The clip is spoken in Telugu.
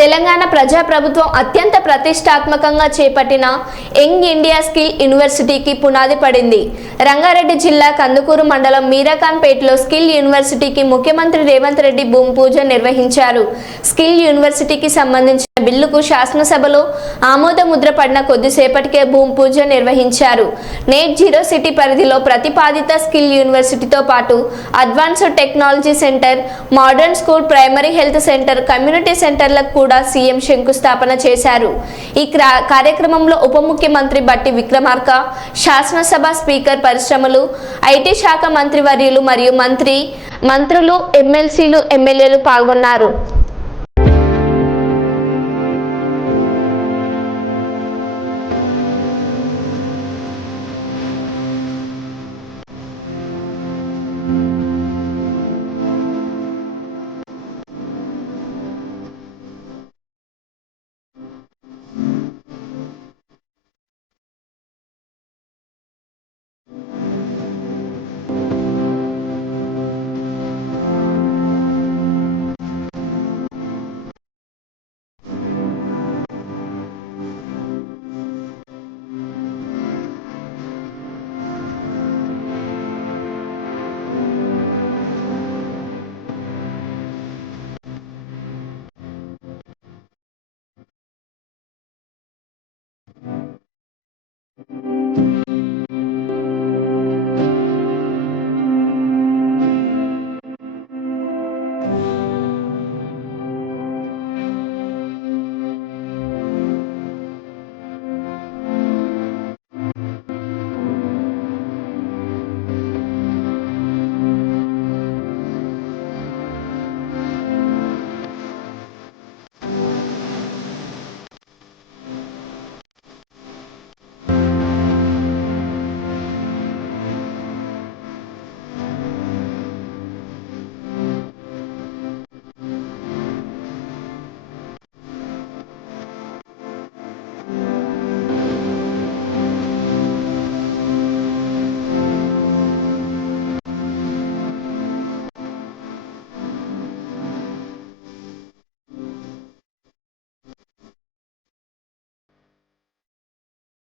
తెలంగాణ ప్రజాప్రభుత్వం అత్యంత ప్రతిష్టాత్మకంగా చేపట్టిన యంగ్ ఇండియా స్కిల్ యూనివర్సిటీకి పునాది పడింది. రంగారెడ్డి జిల్లా కందుకూరు మండలం మీరాఖాన్పేటలో స్కిల్ యూనివర్సిటీకి ముఖ్యమంత్రి రేవంత్ రెడ్డి భూమి పూజ నిర్వహించారు. స్కిల్ యూనివర్సిటీకి సంబంధించిన బిల్లుకు శాసనసభలో ఆమోద ముద్ర పడిన కొద్దిసేపటికే భూమి పూజ నిర్వహించారు. నెట్ జీరో సిటీ పరిధిలో ప్రతిపాదిత స్కిల్ యూనివర్సిటీతో పాటు advanced technology centre, modern school, primary health centre, community సెంటర్లకు కూడా సీఎం శంకుస్థాపన చేశారు. ఈ కార్యక్రమంలో ఉప ముఖ్యమంత్రి బట్టి విక్రమార్క, శాసనసభ స్పీకర్ పరిశ్రమలు, ఐటీ శాఖ మంత్రివర్యులు మరియు మంత్రులు, ఎమ్మెల్సీలు, ఎమ్మెల్యేలు పాల్గొన్నారు.